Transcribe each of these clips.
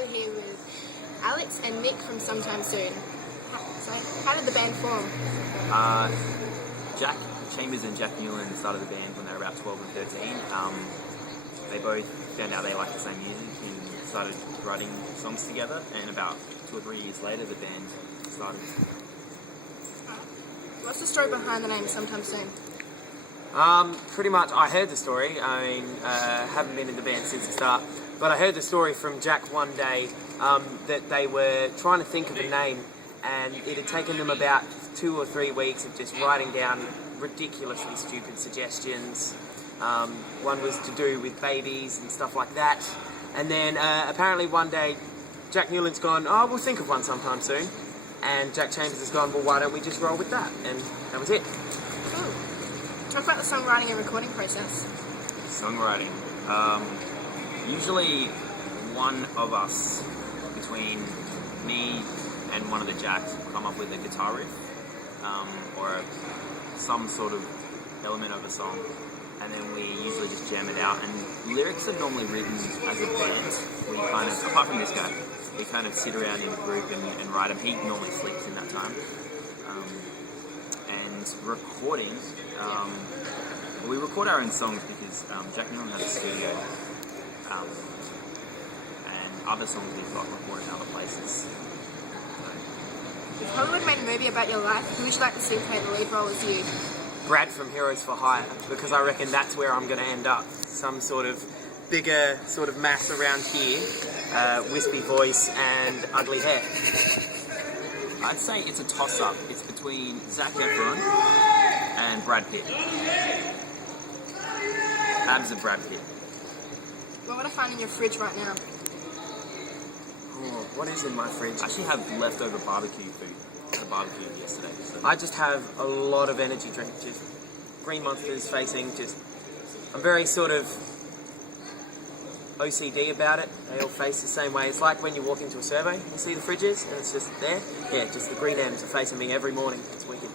over here with Alex and Nick from Sometime Soon. So, how did the band form? Jack Chambers and Jack Newland started the band when they were about 12 and 13. They both found out they liked the same music and started writing songs together, and about 2 or 3 years later the band started. What's the story behind the name Sometime Soon? Pretty much, I heard the story. I mean, haven't been in the band since the start, but I heard the story from Jack one day that they were trying to think of a name, and it had taken them about 2 or 3 weeks of just writing down ridiculously stupid suggestions. One was to do with babies and stuff like that, and then apparently one day Jack Newland's gone, oh, we'll think of one sometime soon, and Jack Chambers has gone, well, why don't we just roll with that, and that was it. Cool. Talk about the songwriting and recording process. Songwriting. Usually one of us, between me and one of the Jacks, will come up with a guitar riff or some sort of element of a song, and then we usually just jam it out. And lyrics are normally written as a band. We kind of, apart from this guy, we kind of sit around in a group and write them. He normally sleeps in that time. And recording, we record our own songs because Jack Newland has a studio, and other songs we've got recorded in other places. If Hollywood made a movie about your life, who would you like to see play the lead role as you? Brad from Heroes for Hire, because I reckon that's where I'm going to end up. Some sort of bigger sort of mass around here, wispy voice and ugly hair. I'd say it's a toss-up. It's between Zac Efron and Brad Pitt. Abs of Brad Pitt. What would I find in your fridge right now? Oh, what is in my fridge? I actually have leftover barbecue food. I barbecued yesterday. So. I just have a lot of energy drink, just green monsters facing, I'm very sort of OCD about it. They all face the same way. It's like when you walk into a survey, you see the fridges, and it's just there. Yeah, just the green M's are facing me every morning. It's wicked.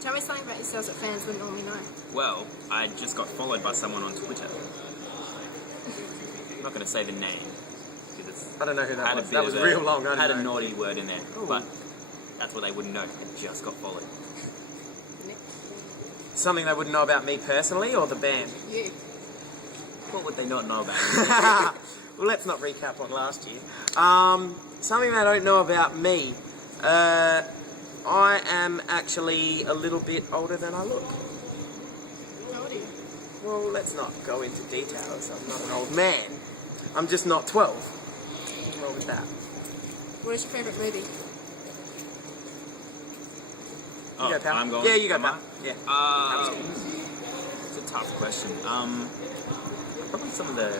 Tell me something about yourselves that fans wouldn't normally know. Well, I just got followed by someone on Twitter. I'm not going to say the name. I don't know who that was. That was real long. Had a naughty word in there. Ooh. But that's what they wouldn't know. It just got followed. Something they wouldn't know about me personally or the band? You. What would they not know about me? Well, let's not recap on last year. Something they don't know about me. I am actually a little bit older than I look. How old are you? Well, let's not go into details. I'm not an old man. I'm just not 12. What's wrong with that? What is your favourite movie? Oh, you go, pal. I'm going. Yeah, you go, pal. Yeah. It's a tough question. Probably some of the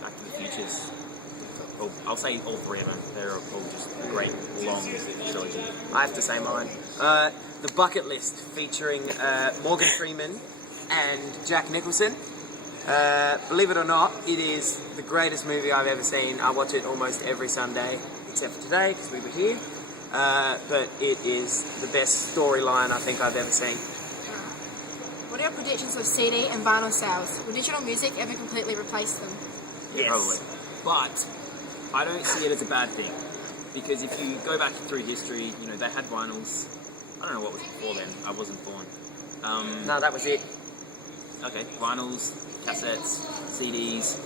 Back to the Futures. Well, I'll say all three of them. They're all just great, long trilogy. I have to say mine. The Bucket List, featuring Morgan Freeman and Jack Nicholson. Believe it or not, it is the greatest movie I've ever seen. I watch it almost every Sunday, except for today, because we were here. But it is the best storyline I think I've ever seen. What are your predictions of CD and vinyl sales? Will digital music ever completely replace them? Yes. Probably. But I don't see it as a bad thing. Because if you go back through history, you know, they had vinyls. I don't know what was before then. I wasn't born. No, that was it. Okay, vinyls, cassettes, CDs,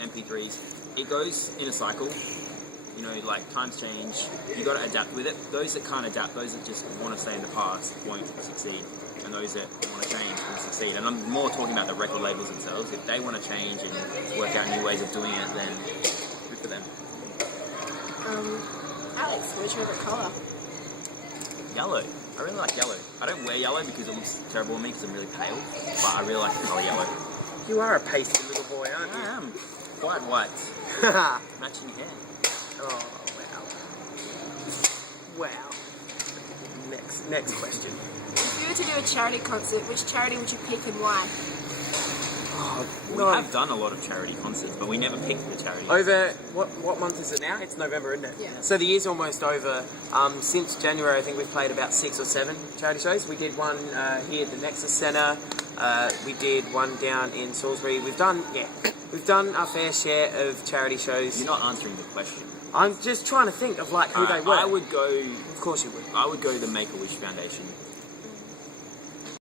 MP3s. It goes in a cycle. You know, like, times change. You got to adapt with it. Those that can't adapt, those that just want to stay in the past, won't succeed. And those that want to change will succeed. And I'm more talking about the record labels themselves. If they want to change and work out new ways of doing it, then good for them. Alex, what's your favourite colour? Yellow. I really like yellow. I don't wear yellow because it looks terrible on me because I'm really pale. But I really like the colour yellow. You are a pasty little boy, aren't you? I am. Quite white. Matching hair. Oh, wow. Wow. Next question. If you were to do a charity concert, which charity would you pick and why? We have done a lot of charity concerts, but we never picked the charity. Over what month is it now? It's November, isn't it? Yeah. So the year's almost over. Since January, I think we've played about 6 or 7 charity shows. We did one here at the Nexus Centre. We did one down in Salisbury. We've done our fair share of charity shows. You're not answering the question. I'm just trying to think of like who they were. I would go. Of course you would. I would go to the Make-A-Wish Foundation.